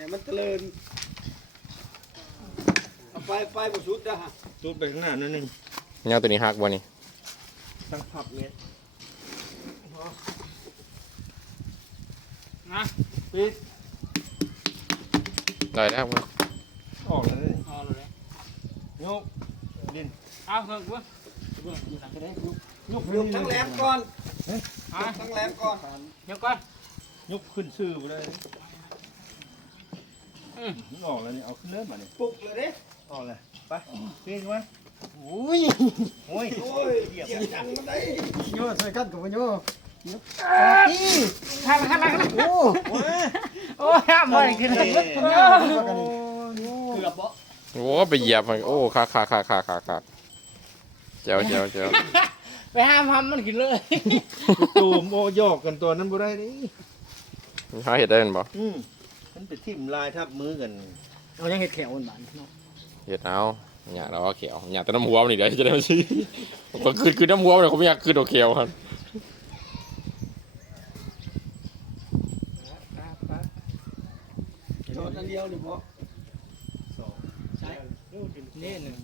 เนี่ยมันเจริญเอาไปบนสุดนะฮะ ตูดไปข้างหน้านั่นนึง เงาตัวนี้หักบ่นี่ ตั้งพับเนี่ย นะปิด ได้แล้วครับ ออกเลย เอาเลย ยกดิน เอาเถอะกูยกทั้งแหลมก่อนทั้งแหลมก่อนยกก่อน ยกขึ้นชื่อไปเลยออกแล้วนี่เอาขึ้นเริ่มมาเนี่ย ปลุกเลยดิ ออกเลยไปปีนไว้ โอ้ย โอ้ย โอ้ยเหยียบจังมันได้ โย่ใส่กันกับโย่ ข้างโอ้โอ้ห้ามบ่ขึ้นเกือบบ่ โอ้ไปเหยียบมันโอ้คักเจ้าไปห้ามมันขึ้นเลย ตูมโอยอกกันตัวนั้นบ่ได้ดิ เขาเห็ดได้เป็นบ่ มันไปทิ่มลายทับมือกัน เอายังเห็ดแขวมันบาน เห็ดเอาอยากเราเอาเขียวอยากแต่น้ำหัวมันนี่เดี๋ยวจะได้มาซื้อก็คือน้ำหัวมันเขาไม่อยากคือดอกเขียวครับ โดนอันเดียวนี่บ่ นี่หนึ่ง